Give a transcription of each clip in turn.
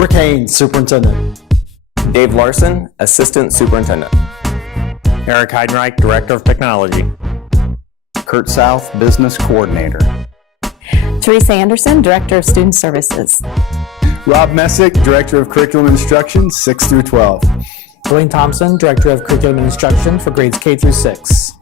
Rick Haynes, Superintendent. Dave Larson, Assistant Superintendent. Eric Heidenreich, Director of Technology. Kurt South, Business Coordinator. Teresa Anderson, Director of Student Services. Rob Messick, Director of Curriculum Instruction, 6 through 12. Dwayne Thompson, Director of Curriculum and Instruction for grades K through 6.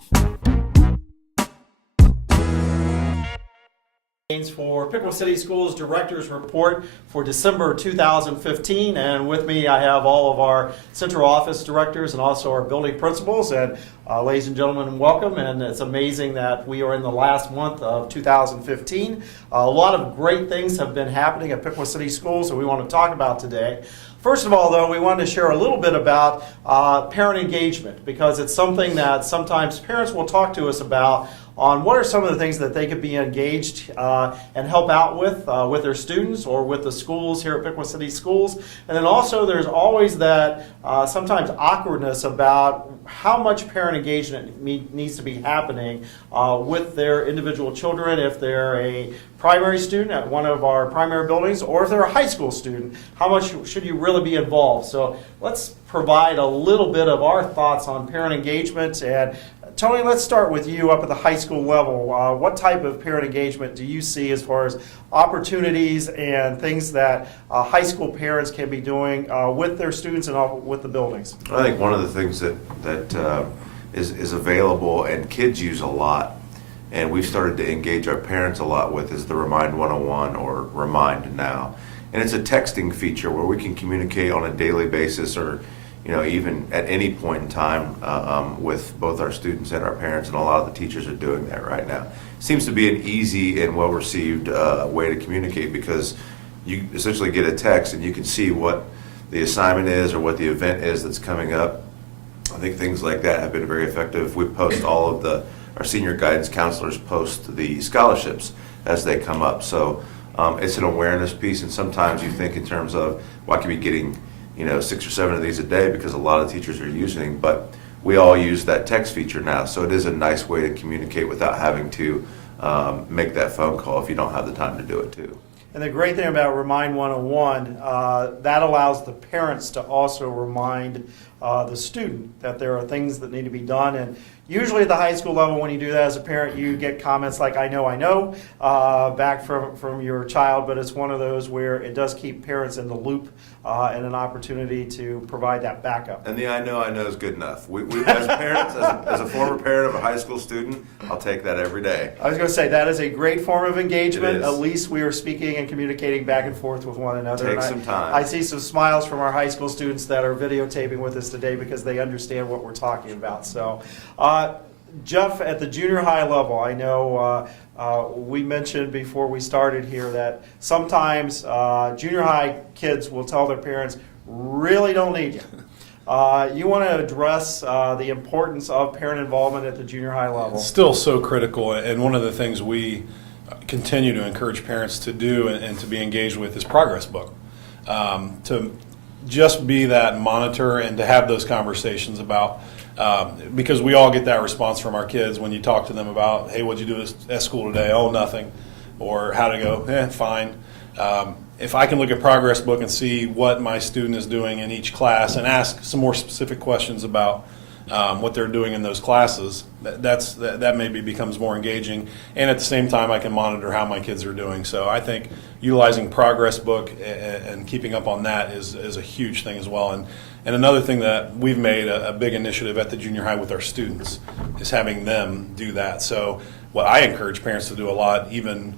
For Pickaway City Schools Director's Report for December 2015, and with me I have all of our central office directors and also our building principals. And ladies and gentlemen, welcome. And it's amazing that we are in the last month of 2015. A lot of great things have been happening at Pickaway City Schools that we want to talk about today. First of all, though, we wanted to share a little bit about parent engagement, because it's something that sometimes parents will talk to us about on what are some of the things that they could be engaged and help out with their students or with the schools here at Pickaway City Schools. And then also there's always that sometimes awkwardness about how much parent engagement needs to be happening with their individual children. If they're a primary student at one of our primary buildings, or if they're a high school student, how much should you really be involved? So let's provide a little bit of our thoughts on parent engagement. And Tony, let's start with you up at the high school level. What type of parent engagement do you see as far as opportunities and things that high school parents can be doing with their students and with the buildings? I think one of the things that is available and kids use a lot, and we've started to engage our parents a lot with, is the Remind 101 or Remind Now. And it's a texting feature where we can communicate on a daily basis, or even at any point in time with both our students and our parents, and a lot of the teachers are doing that right now. Seems to be an easy and well-received way to communicate, because you essentially get a text and you can see what the assignment is or what the event is that's coming up. I think things like that have been very effective. We post all of our senior guidance counselors post the scholarships as they come up. So it's an awareness piece, and sometimes you think in terms of, well, I could be getting 6 or 7 of these a day because a lot of teachers are using, but we all use that text feature now. So it is a nice way to communicate without having to make that phone call if you don't have the time to do it too. And the great thing about Remind 101, that allows the parents to also remind the student that there are things that need to be done. And usually at the high school level, when you do that as a parent, you get comments like, I know, back from your child, but it's one of those where it does keep parents in the loop and an opportunity to provide that backup. And the I know is good enough. We as parents, as a former parent of a high school student, I'll take that every day. I was going to say, that is a great form of engagement. It is. At least we are speaking and communicating back and forth with one another. Take some time. I see some smiles from our high school students that are videotaping with us today because they understand what we're talking about. So, Jeff, at the junior high level, I know we mentioned before we started here that sometimes junior high kids will tell their parents, really don't need you. You want to address the importance of parent involvement at the junior high level? It's still so critical, and one of the things we continue to encourage parents to do and to be engaged with is progress book. To just be that monitor and to have those conversations about, because we all get that response from our kids when you talk to them about, hey, what'd you do at school today? Oh, nothing. Or how'd it go? Fine. If I can look at progress book and see what my student is doing in each class and ask some more specific questions about what they're doing in those classes, that maybe becomes more engaging. And at the same time, I can monitor how my kids are doing. So I think utilizing progress book and keeping up on that is a huge thing as well. And another thing that we've made a big initiative at the junior high with our students is having them do that. So what I encourage parents to do a lot, even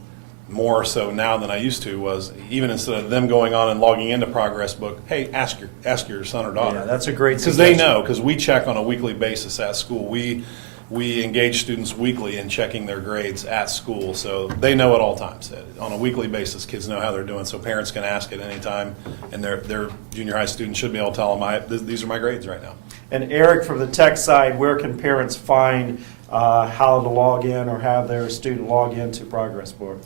more so now than I used to, was even instead of them going on and logging into progress book, hey, ask your son or daughter. Yeah, that's a great because they know, because we check on a weekly basis at school. We engage students weekly in checking their grades at school, so they know at all times. On a weekly basis, kids know how they're doing, so parents can ask at any time, and their junior high students should be able to tell them, these are my grades right now. And Eric, from the tech side, where can parents find how to log in or have their student log into Progress Book?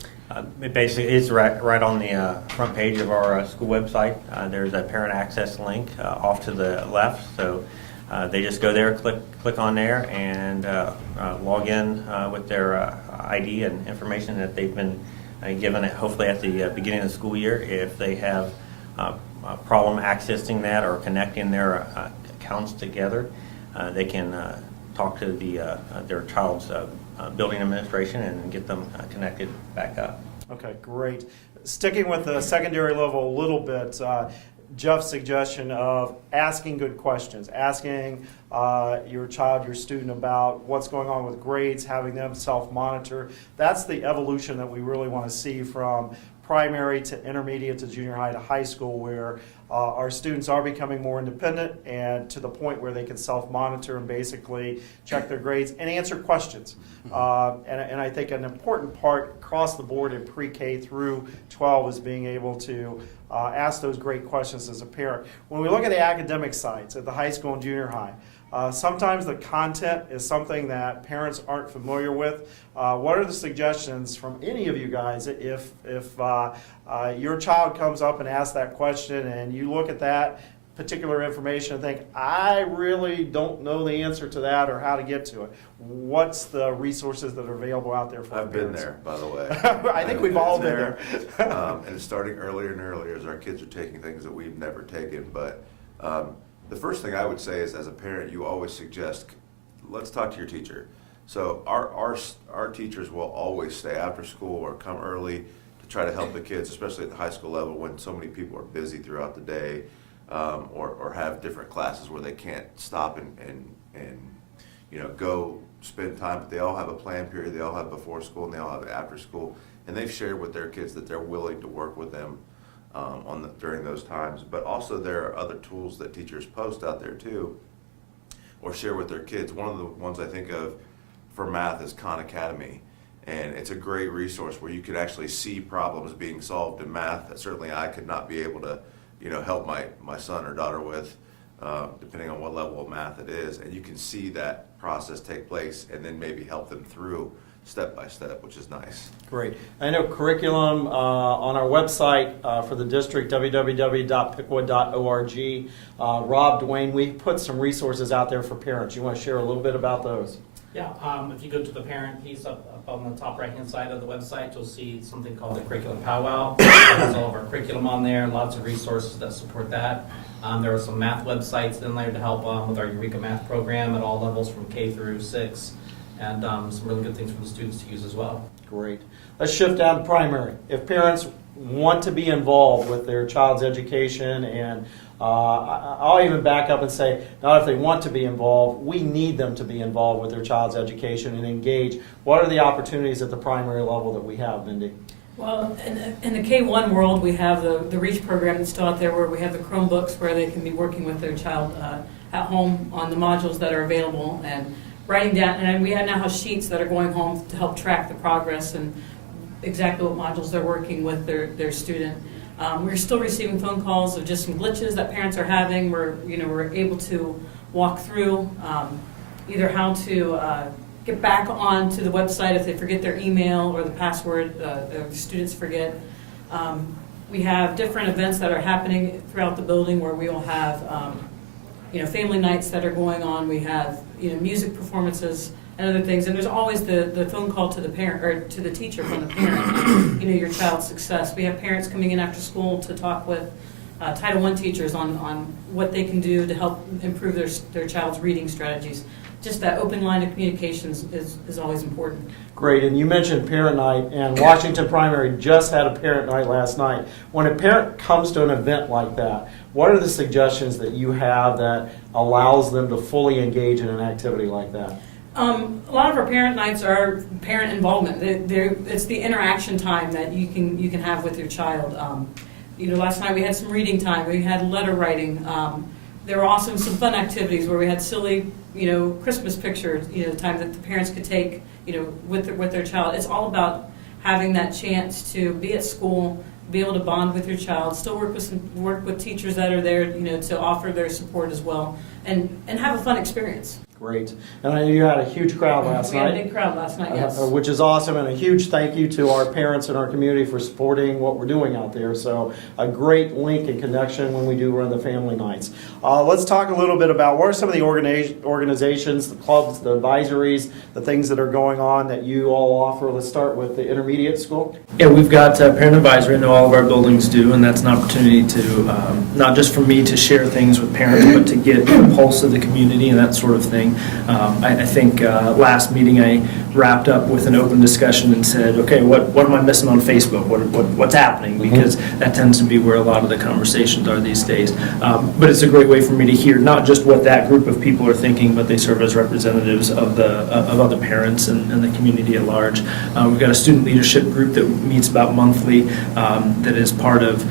It basically is right on the front page of our school website. There's a parent access link off to the left, so they just go there, click on there, and log in with their ID and information that they've been given, hopefully at the beginning of the school year. If they have problem accessing that or connecting their accounts together, they can talk to their child's building administration and get them connected back up. Okay, great. Sticking with the secondary level a little bit, Jeff's suggestion of asking good questions, asking your child, your student about what's going on with grades, having them self-monitor. That's the evolution that we really want to see from primary to intermediate to junior high to high school, where our students are becoming more independent and to the point where they can self-monitor and basically check their grades and answer questions. And I think an important part across the board in pre-K through 12 is being able to ask those great questions as a parent. When we look at the academic sides at the high school and junior high, sometimes the content is something that parents aren't familiar with. What are the suggestions from any of you guys if your child comes up and asks that question and you look at that particular information and think, I really don't know the answer to that or how to get to it? What's the resources that are available out there for I've parents? been there, by the way. I think we've all been there. And it's starting earlier and earlier as our kids are taking things that we've never taken. But the first thing I would say is, as a parent, you always suggest, let's talk to your teacher. So our teachers will always stay after school or come early to try to help the kids, especially at the high school level when so many people are busy throughout the day, or have different classes where they can't stop and go spend time. But they all have a plan period. They all have before school and they all have after school, and they've shared with their kids that they're willing to work with them during those times. But also there are other tools that teachers post out there too, or share with their kids. One of the ones I think of for math is Khan Academy, and it's a great resource where you could actually see problems being solved in math that certainly I could not be able to help my son or daughter with, depending on what level of math it is. And you can see that process take place and then maybe help them through step by step, which is nice. Great. I know curriculum on our website for the district, www.pickwood.org. Rob, Dwayne, we put some resources out there for parents. You want to share a little bit about those? Yeah, if you go to the parent piece up on the top right-hand side of the website, you'll see something called the Curriculum Powwow. It has all of our curriculum on there and lots of resources that support that. There are some math websites in there to help with our Eureka Math program at all levels from K through 6, and some really good things for the students to use as well. Great. Let's shift down to primary. If parents want to be involved with their child's education, and I'll even back up and say, not if they want to be involved, we need them to be involved with their child's education and engage. What are the opportunities at the primary level that we have, Mindy? Well, in the K-1 world, we have the REACH program that's still out there, where we have the Chromebooks where they can be working with their child at home on the modules that are available and writing down. And we now have sheets that are going home to help track the progress and exactly what modules they're working with their student. We're still receiving phone calls of just some glitches that parents are having. We're able to walk through either how to get back onto the website if they forget their email or the password the students forget. We have different events that are happening throughout the building where we will have family nights that are going on. We have music performances and other things, and there's always the phone call to the parent or to the teacher from the parent. Your child's success. We have parents coming in after school to talk with Title I teachers on what they can do to help improve their child's reading strategies. Just that open line of communications is always important. Great, and you mentioned parent night, and Washington Primary just had a parent night last night. When a parent comes to an event like that, what are the suggestions that you have that allows them to fully engage in an activity like that? A lot of our parent nights are parent involvement. It's the interaction time that you can have with your child. Last night we had some reading time. We had letter writing. There were also some fun activities where we had silly, Christmas pictures. Time that the parents could take, with their child. It's all about having that chance to be at school, be able to bond with your child, still work with teachers that are there, to offer their support as well, and have a fun experience. Great. And I know you had a huge crowd last We had a night. big crowd last night, yes. Which is awesome, and a huge thank you to our parents in our community for supporting what we're doing out there. So a great link and connection when we do run the family nights. Let's talk a little bit about what are some of the organizations, the clubs, the advisories, the things that are going on that you all offer. Let's start with the intermediate school. Yeah, we've got Parent Advisory. I know all of our buildings do, and that's an opportunity to, not just for me to share things with parents, but to get the pulse of the community and that sort of thing. I think last meeting I wrapped up with an open discussion and said, okay, what am I missing on Facebook? What's happening? Because that tends to be where a lot of the conversations are these days. But it's a great way for me to hear not just what that group of people are thinking, but they serve as representatives of other parents and the community at large. We've got a student leadership group that meets about monthly that is part of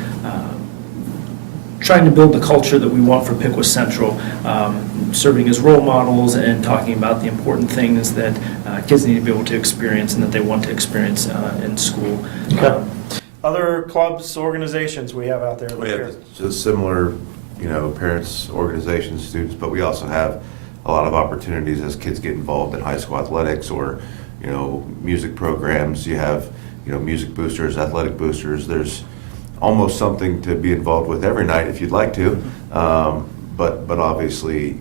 trying to build the culture that we want for Piqua Central, serving as role models and talking about the important things that kids need to be able to experience and that they want to experience in school. Okay. Other clubs, organizations we have out there? We have just similar, parents, organizations, students, but we also have a lot of opportunities as kids get involved in high school athletics or, music programs. You have, music boosters, athletic boosters. There's almost something to be involved with every night if you'd like to, but obviously,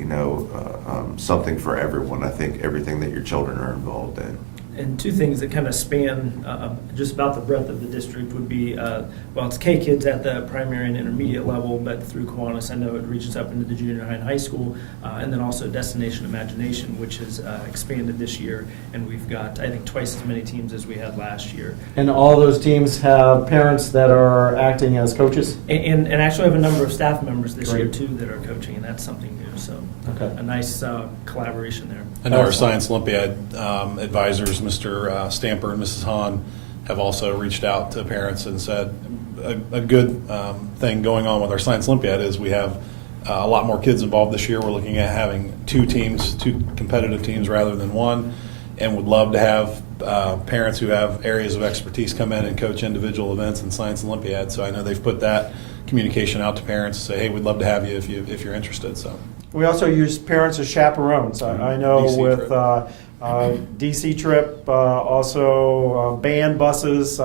something for everyone. I think everything that your children are involved in. And two things that kind of span just about the breadth of the district would be, it's K-Kids at the primary and intermediate level, but through Kiwanis, I know it reaches up into the junior high and high school, and then also Destination Imagination, which has expanded this year, and we've got, I think, twice as many teams as we had last year. And all those teams have parents that are acting as coaches? And actually have a number of staff members this year, Great. too, that are coaching, and that's something new, so Okay. a nice collaboration there. I know our Science Olympiad advisors, Mr. Stamper and Mrs. Hahn, have also reached out to parents and said a good thing going on with our Science Olympiad is we have a lot more kids involved this year. We're looking at having two competitive teams rather than one, and would love to have parents who have areas of expertise come in and coach individual events in Science Olympiad. So I know they've put that communication out to parents to say, hey, we'd love to have you if you're interested. So. We also use parents as chaperones. I know DC with DC trip, also band buses.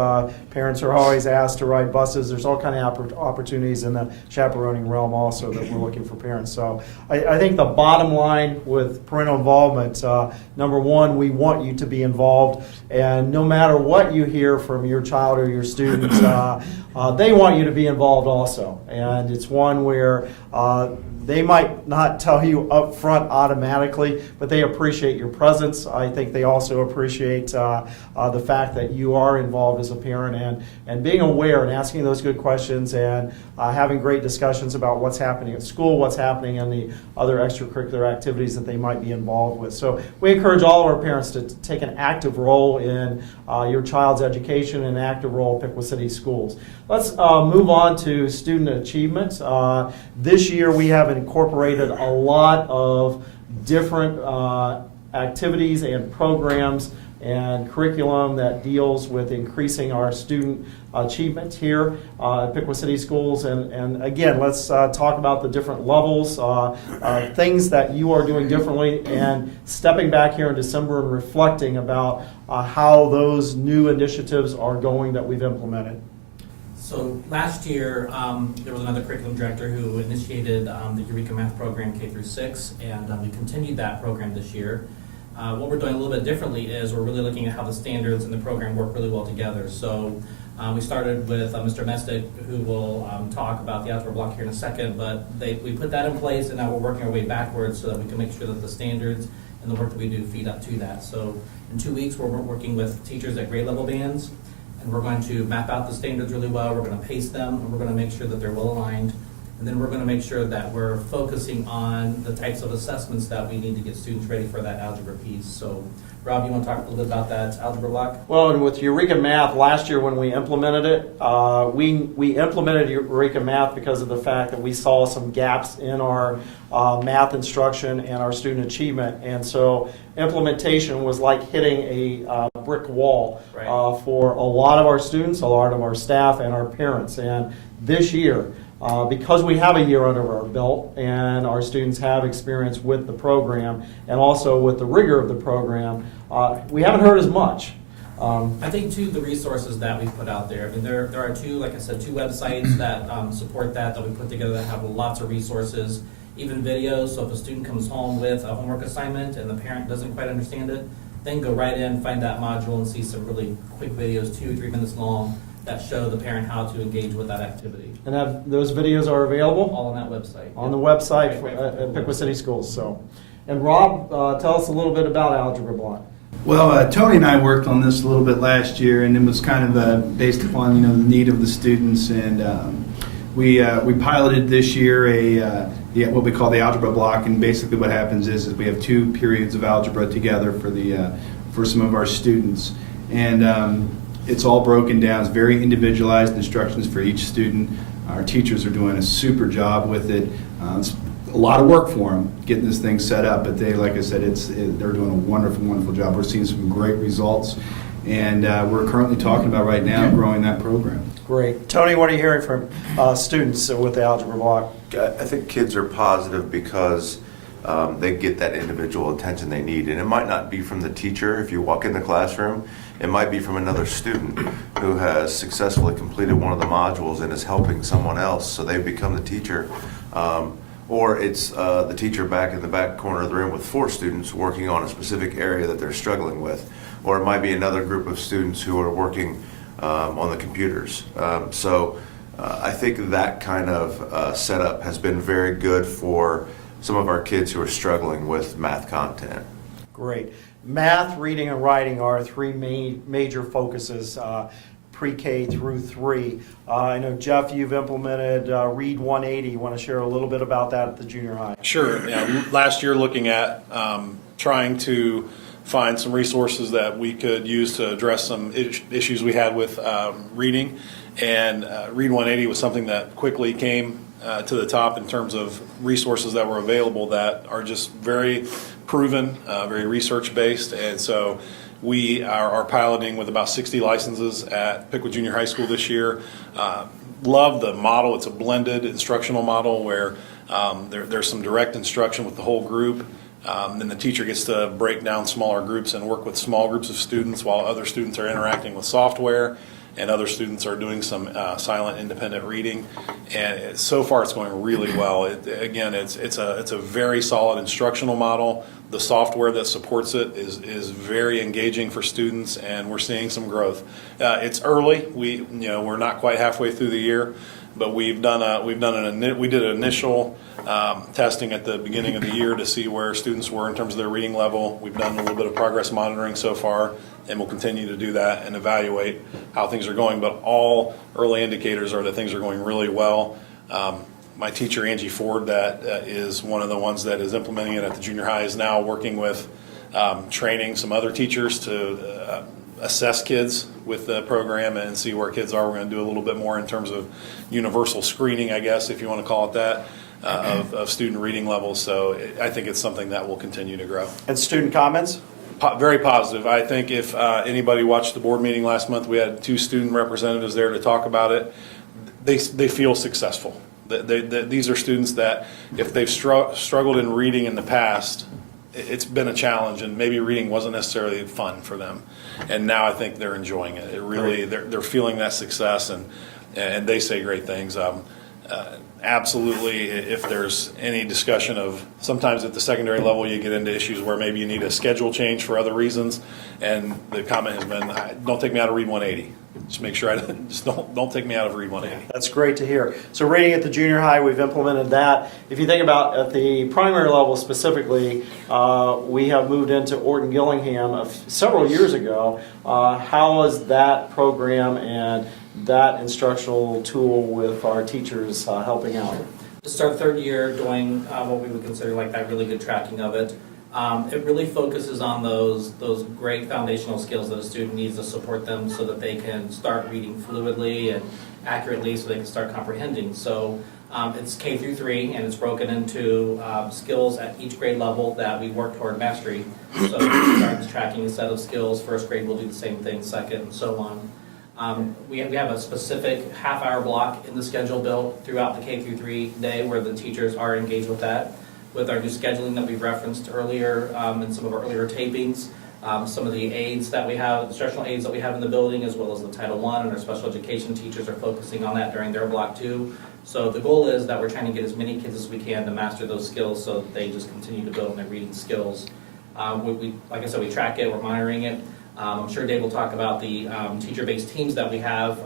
Parents are always asked to ride buses. There's all kind of opportunities in the chaperoning realm also that we're looking for parents. So I think the bottom line with parental involvement, number one, we want you to be involved. And no matter what you hear from your child or your students, they want you to be involved also. And it's one where they might not tell you up front automatically, but they appreciate your presence. I think they also appreciate the fact that you are involved as a parent and being aware and asking those good questions and having great discussions about what's happening at school, what's happening in the other extracurricular activities that they might be involved with. So we encourage all of our parents to take an active role in your child's education and an active role at Piqua City Schools. Let's move on to student achievement. This year we have incorporated a lot of different activities and programs and curriculum that deals with increasing our student achievement here at Piqua City Schools. And again, let's talk about the different levels, things that you are doing differently, and stepping back here in December and reflecting about how those new initiatives are going that we've implemented. So last year, there was another curriculum director who initiated the Eureka Math program K through 6, and we continued that program this year. What we're doing a little bit differently is we're really looking at how the standards and the program work really well together. So we started with Mr. Mestick, who will talk about the algebra block here in a second, but we put that in place, and now we're working our way backwards so that we can make sure that the standards and the work that we do feed up to that. So in 2 weeks, we're working with teachers at grade level bands, and we're going to map out the standards really well. We're going to pace them, and we're going to make sure that they're well aligned. And then we're going to make sure that we're focusing on the types of assessments that we need to get students ready for that algebra piece. So, Rob, you want to talk a little bit about that algebra block? Well, and with Eureka Math, last year when we implemented it, we implemented Eureka Math because of the fact that we saw some gaps in our math instruction and our student achievement. And so implementation was like hitting a brick wall for a lot of our students, a lot of our staff, and our parents. And this year, Because we have a year under our belt and our students have experience with the program and also with the rigor of the program, we haven't heard as much. I think too the resources that we put out there. I mean, there are two, like I said, two websites that support that we put together that have lots of resources, even videos. So if a student comes home with a homework assignment and the parent doesn't quite understand it, then go right in, find that module, and see some really quick videos, 2 or 3 minutes long, that show the parent how to engage with that activity. And those videos are available? All on that website. On the website at Piqua City Schools. So, and Rob, tell us a little bit about Algebra Block. Well, Tony and I worked on this a little bit last year, and it was kind of based upon the need of the students, and we piloted this year what we call the Algebra Block, and basically what happens is we have 2 periods of algebra together for some of our students, and it's all broken down. It's very individualized instructions for each student. Our teachers are doing a super job with it. It's a lot of work for them getting this thing set up, but they, like I said, they're doing a wonderful, wonderful job. We're seeing some great results, and we're currently talking about right now growing that program. Great. Tony, what are you hearing from students with the Algebra Block? I think kids are positive because they get that individual attention they need. And it might not be from the teacher if you walk in the classroom. It might be from another student who has successfully completed one of the modules and is helping someone else, so they become the teacher. Or it's the teacher back in the back corner of the room with 4 students working on a specific area that they're struggling with. Or it might be another group of students who are working on the computers. So I think that kind of setup has been very good for some of our kids who are struggling with math content. Great. Math, reading, and writing are 3 major focuses, pre-K through 3. I know, Jeff, you've implemented Read 180. You want to share a little bit about that at the junior high? Sure. Yeah, last year looking at trying to find some resources that we could use to address some issues we had with reading, and Read 180 was something that quickly came to the top in terms of resources that were available that are just very proven, very research-based, and so we are piloting with about 60 licenses at Piqua Junior High School this year. Love the model. It's a blended instructional model where there's some direct instruction with the whole group. Then the teacher gets to break down smaller groups and work with small groups of students while other students are interacting with software and other students are doing some silent independent reading. And so far it's going really well. It's a very solid instructional model. The software that supports it is very engaging for students, and we're seeing some growth. It's early. We're not quite halfway through the year, but we did an initial testing at the beginning of the year to see where students were in terms of their reading level. We've done a little bit of progress monitoring so far, and we'll continue to do that and evaluate how things are going. But all early indicators are that things are going really well. My teacher, Angie Ford, that is one of the ones that is implementing it at the junior high, is now working with training some other teachers to assess kids with the program and see where kids are. We're going to do a little bit more in terms of universal screening, I guess, if you want to call it that, of student reading levels. So I think it's something that will continue to grow. And student comments? Very positive. I think if anybody watched the board meeting last month, we had 2 student representatives there to talk about it. They feel successful. These are students that if they've struggled in reading in the past, it's been a challenge, and maybe reading wasn't necessarily fun for them. And now I think they're enjoying it. They're feeling that success, and they say great things. Absolutely, if there's any discussion of, sometimes at the secondary level you get into issues where maybe you need a schedule change for other reasons, and the comment has been, don't take me out of Read 180. Just make sure don't take me out of Read 180. That's great to hear. So reading at the junior high, we've implemented that. If you think about at the primary level specifically, we have moved into Orton Gillingham several years ago. How is that program and that instructional tool with our teachers helping out? It's our 3rd year doing what we would consider like that really good tracking of it. It really focuses on those great foundational skills that a student needs to support them so that they can start reading fluidly and accurately, so they can start comprehending. So it's K through 3, and it's broken into skills at each grade level that we work toward mastery. So kindergarten's tracking a set of skills, 1st grade will do the same thing, 2nd, and so on. We have a specific half-hour block in the schedule built throughout the K through 3 day where the teachers are engaged with that. With our new scheduling that we've referenced earlier in some of our earlier tapings, some of the aids that we have, instructional aids that we have in the building, as well as the Title I and our special education teachers are focusing on that during their block too. So the goal is that we're trying to get as many kids as we can to master those skills so that they just continue to build on their reading skills. Like I said, we track it, we're monitoring it. I'm sure Dave will talk about the teacher-based teams that we have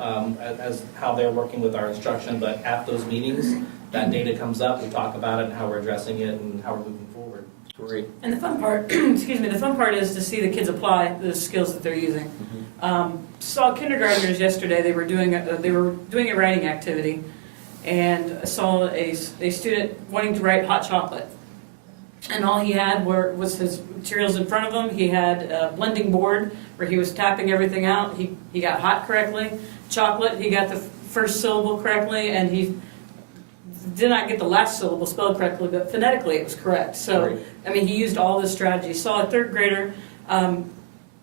as how they're working with our instruction, but at those meetings, that data comes up, we talk about it and how we're addressing it and how we're moving forward. Great. And the fun part, excuse me, the fun part is to see the kids apply the skills that they're using. Saw kindergartners yesterday. They were doing a writing activity, and I saw a student wanting to write hot chocolate. And all he had was his materials in front of him. He had a blending board where he was tapping everything out. He got hot correctly. Chocolate, he got the first syllable correctly, and he did not get the last syllable spelled correctly, but phonetically it was correct. So, Great. I mean, he used all this strategy. Saw a third grader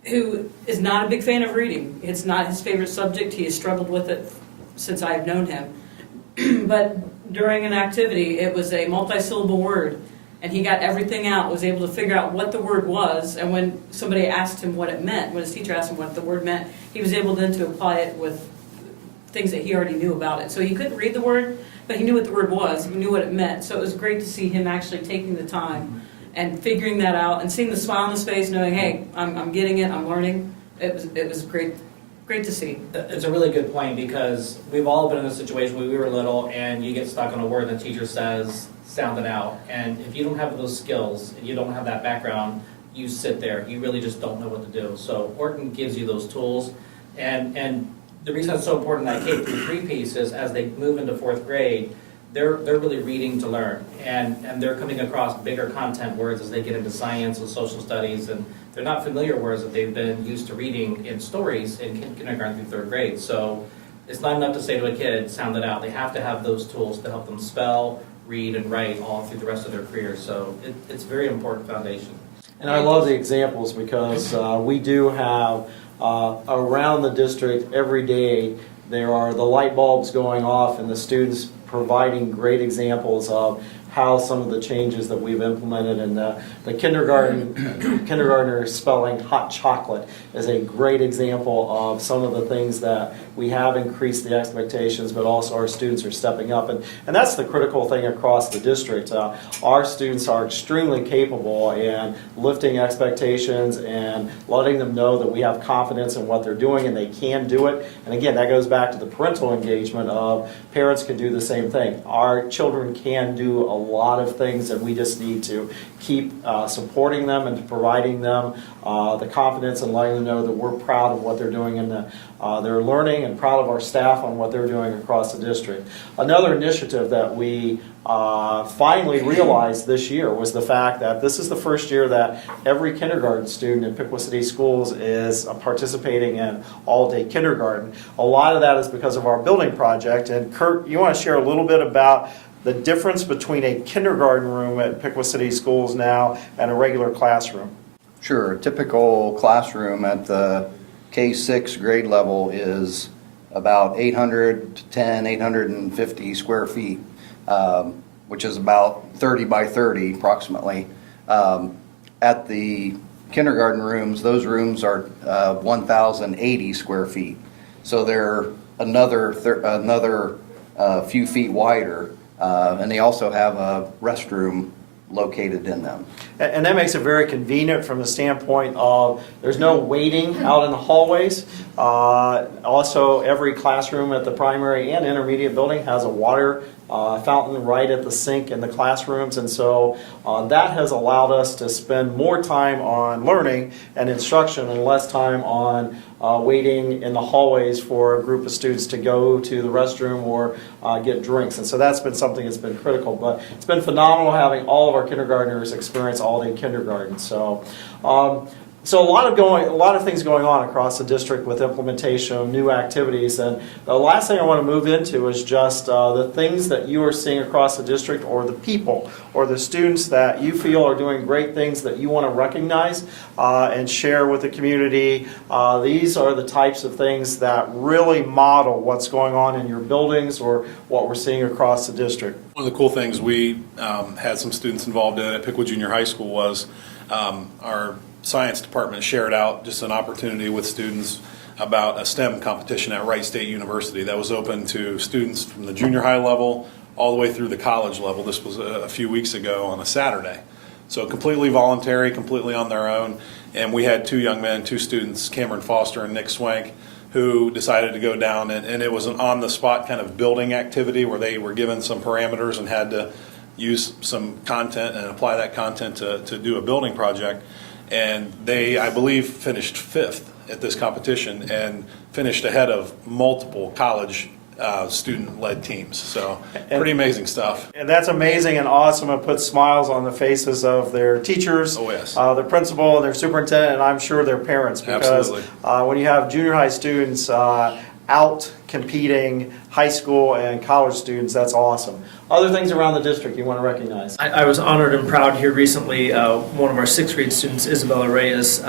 who is not a big fan of reading. It's not his favorite subject. He has struggled with it since I've known him. But during an activity, it was a multi-syllable word, and he got everything out, was able to figure out what the word was, and when somebody asked him what it meant, when his teacher asked him what the word meant, he was able then to apply it with things that he already knew about it. So he couldn't read the word, but he knew what the word was, he knew what it meant. So it was great to see him actually taking the time and figuring that out, and seeing the smile on his face, knowing, hey, I'm getting it, I'm learning. It was great to see. It's a really good point, because we've all been in a situation where we were little and you get stuck on a word and the teacher says, sound it out. And if you don't have those skills and you don't have that background, you sit there. You really just don't know what to do. So Orton gives you those tools. And the reason it's so important, that K through 3 piece, is as they move into 4th grade, they're really reading to learn. And they're coming across bigger content words as they get into science and social studies, and they're not familiar words that they've been used to reading in stories in kindergarten through 3rd grade. So it's not enough to say to a kid, sound it out. They have to have those tools to help them spell, read, and write all through the rest of their career. So it's a very important foundation. And I love the examples, because we do have around the district every day, there are the light bulbs going off and the students providing examples of how some of the changes that we've implemented. And the kindergartner spelling hot chocolate is a great example of some of the things that we have increased the expectations, but also our students are stepping up. And that's the critical thing across the district. Our students are extremely capable in lifting expectations and letting them know that we have confidence in what they're doing and they can do it. And again, that goes back to the parental engagement of parents can do the same thing. Our children can do a lot of things, and we just need to keep supporting them and providing them the confidence and letting them know that we're proud of what they're doing in their learning, and proud of our staff on what they're doing across the district. Another initiative that we finally realized this year was the fact that this is the first year that every kindergarten student in Piqua City Schools is participating in all-day kindergarten. A lot of that is because of our building project. And Kurt, you want to share a little bit about the difference between a kindergarten room at Piqua City Schools now and a regular classroom? Sure. A typical classroom at the K-6 grade level is about 850 square feet, which is about 30 by 30 approximately. At the kindergarten rooms, those rooms are 1,080 square feet. So they're another few feet wider, and they also have a restroom located in them. And that makes it very convenient from the standpoint of there's no waiting out in the hallways. Also, every classroom at the primary and intermediate building has a water fountain right at the sink in the classrooms, and so that has allowed us to spend more time on learning and instruction and less time on waiting in the hallways for a group of students to go to the restroom or get drinks. And so that's been something that's been critical. But it's been phenomenal having all of our kindergartners experience all-day kindergarten. So So a lot of things going on across the district with implementation of new activities, and the last thing I want to move into is just the things that you are seeing across the district, or the people or the students that you feel are doing great things that you want to recognize and share with the community. These are the types of things that really model what's going on in your buildings or what we're seeing across the district. One of the cool things we had some students involved in at Pickwood Junior High School was our science department shared out just an opportunity with students about a STEM competition at Wright State University that was open to students from the junior high level all the way through the college level. This was a few weeks ago on a Saturday. So completely voluntary, completely on their own. And we had 2 young men, 2 students, Cameron Foster and Nick Swank, who decided to go down, and it was an on-the-spot kind of building activity where they were given some parameters and had to use some content and apply that content to do a building project. And they, I believe, finished 5th at this competition and finished ahead of multiple college student-led teams. So pretty amazing stuff. And that's amazing and awesome. It puts smiles on the faces of their teachers, Oh, yes. Their principal, and their superintendent, and I'm sure their parents. Because Absolutely. When you have junior high students out competing high school and college students, that's awesome. Other things around the district you want to recognize? I was honored and proud here recently. One of our 6th grade students, Isabella Reyes,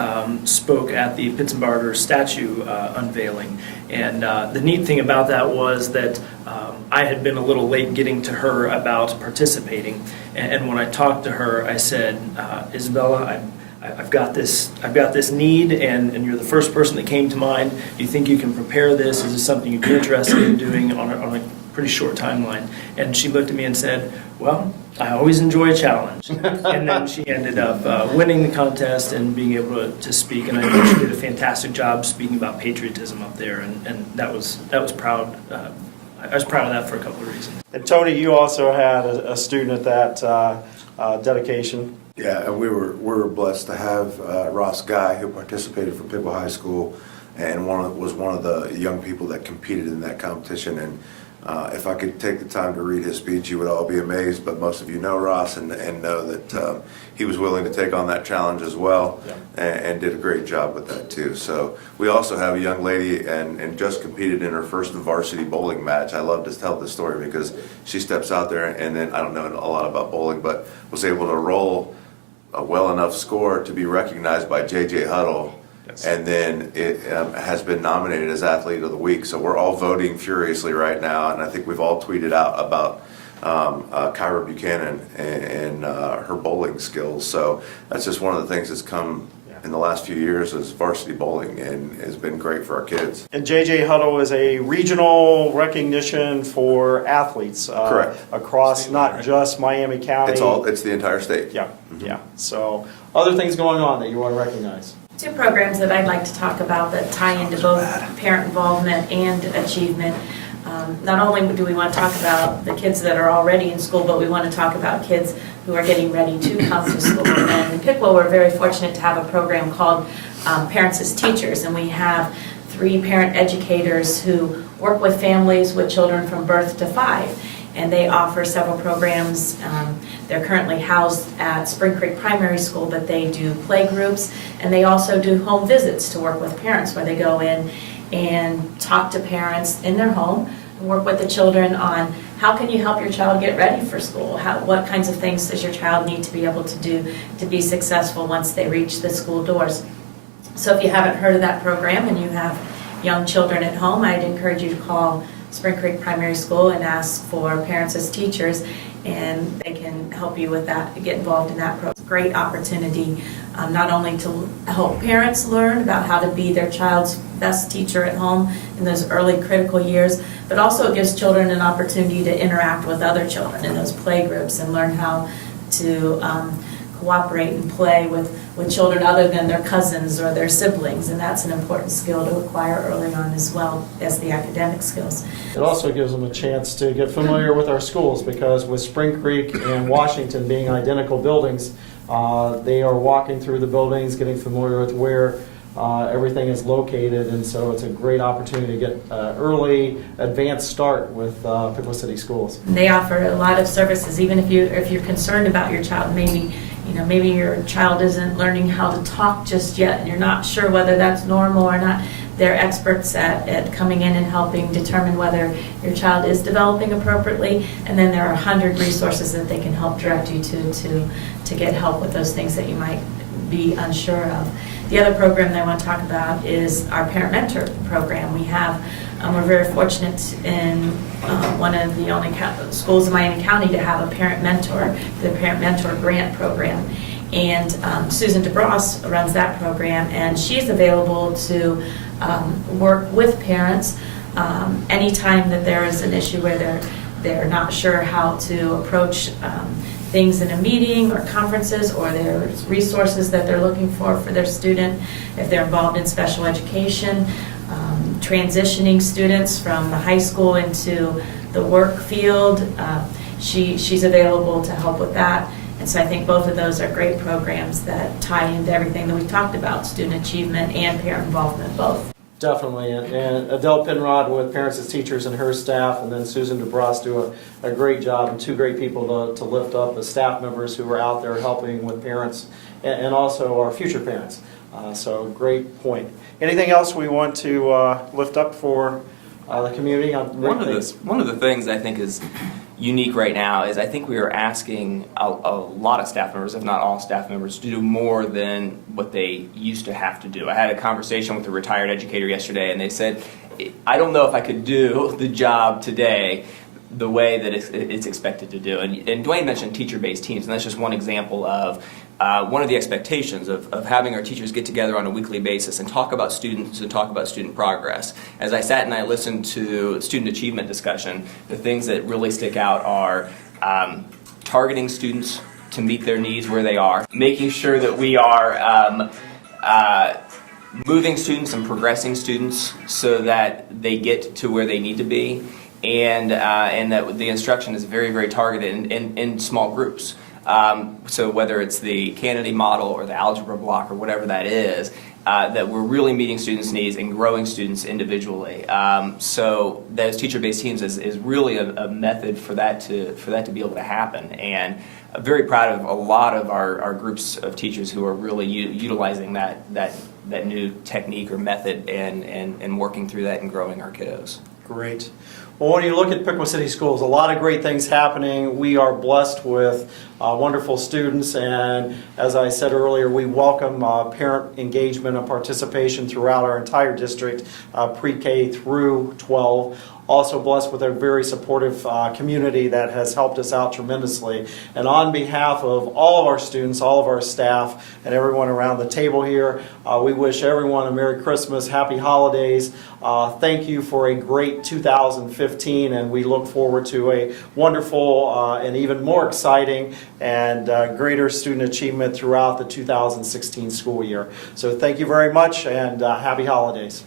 spoke at the Pitzenbarger statue unveiling. And the neat thing about that was that I had been a little late getting to her about participating. And when I talked to her, I said, Isabella, I've got this need, and you're the first person that came to mind. Do you think you can prepare this? Is this something you'd be interested in doing on a pretty short timeline? And she looked at me and said, well, I always enjoy a challenge. And then she ended up winning the contest and being able to speak, and I think she did a fantastic job speaking about patriotism up there, and that was proud. I was proud of that for a couple of reasons. And Tony, you also had a student at that dedication. Yeah, and we were blessed to have Ross Guy, who participated from Pickwood High School, and was one of the young people that competed in that competition. And if I could take the time to read his speech, you would all be amazed. But most of you know Ross and know that he was willing to take on that challenge as well, and did a great job with that too. So we also have a young lady and just competed in her first varsity bowling match. I love to tell this story because she steps out there, and then I don't know a lot about bowling, but was able to roll a well enough score to be recognized by J.J. Huddle, and then it has been nominated as Athlete of the Week. So we're all voting furiously right now, and I think we've all tweeted out about Kyra Buchanan and her bowling skills. So that's just one of the things that's come in the last few years is varsity bowling, and has been great for our kids. And J.J. Huddle is a regional recognition for athletes Correct. across not just Miami County. It's the entire state. Yeah, yeah. So other things going on that you want to recognize? 2 programs that I'd like to talk about that tie into both parent involvement and achievement. Not only do we want to talk about the kids that are already in school, but we want to talk about kids who are getting ready to come to school. And in Pickwill, we're very fortunate to have a program called Parents as Teachers, and we have 3 parent educators who work with families with children from birth to 5. And they offer several programs. They're currently housed at Spring Creek Primary School, but they do play groups, and they also do home visits to work with parents, where they go in and talk to parents in their home and work with the children on how can you help your child get ready for school? What kinds of things does your child need to be able to do to be successful once they reach the school doors? So if you haven't heard of that program and you have young children at home, I'd encourage you to call Spring Creek Primary School and ask for Parents as Teachers, and they can help you with that, get involved in that program. It's a great opportunity not only to help parents learn about how to be their child's best teacher at home in those early critical years, but also it gives children an opportunity to interact with other children in those play groups and learn how to cooperate and play with children other than their cousins or their siblings, and that's an important skill to acquire early on as well as the academic skills. It also gives them a chance to get familiar with our schools, because with Spring Creek and Washington being identical buildings, they are walking through the buildings, getting familiar with where everything is located, and so it's a great opportunity to get early advanced start with Pickwill City Schools. They offer a lot of services, even if you're concerned about your child maybe maybe your child isn't learning how to talk just yet, and you're not sure whether that's normal or not. They're experts at coming in and helping determine whether your child is developing appropriately, and then there are 100 resources that they can help direct you to get help with those things that you might be unsure of. The other program that I want to talk about is our Parent Mentor program. We have, we're very fortunate in one of the only schools in Miami County to have a Parent Mentor, the Parent Mentor Grant Program. And Susan DeBross runs that program, and she's available to work with parents anytime that there is an issue where they're not sure how to approach things in a meeting or conferences, or there's resources that they're looking for their student, if they're involved in special education, transitioning students from the high school into the work field. She's available to help with that. And so I think both of those are great programs that tie into everything that we've talked about, student achievement and parent involvement both. Definitely, and Adele Penrod with Parents as Teachers and her staff, and then Susan DeBross do a great job, and two great people to lift up the staff members who are out there helping with parents and also our future parents. So great point. Anything else we want to lift up for the community? One of the things I think is unique right now is I think we are asking a lot of staff members, if not all staff members, to do more than what they used to have to do. I had a conversation with a retired educator yesterday, and they said, I don't know if I could do the job today the way that it's expected to do. And Dwayne mentioned teacher-based teams, and that's just one example of one of the expectations of having our teachers get together on a weekly basis and talk about students and talk about student progress. As I sat and I listened to student achievement discussion, the things that really stick out are targeting students to meet their needs where they are, making sure that we are moving students and progressing students so that they get to where they need to be, and that the instruction is very, very targeted in small groups. So whether it's the Kennedy model or the algebra block or whatever that is, that we're really meeting students' needs and growing students individually. So those teacher-based teams is really a method for that to be able to happen. And I'm very proud of a lot of our groups of teachers who are really utilizing that new technique or method and working through that and growing our kiddos. Great. Well, when you look at Piqua City Schools, a lot of great things happening. We are blessed with wonderful students, and as I said earlier, we welcome parent engagement and participation throughout our entire district, pre-K through 12. Also blessed with a very supportive community that has helped us out tremendously. And on behalf of all of our students, all of our staff, and everyone around the table here, we wish everyone a Merry Christmas, Happy Holidays. Thank you for a great 2015, and we look forward to a wonderful and even more exciting and greater student achievement throughout the 2016 school year. So thank you very much, and Happy Holidays.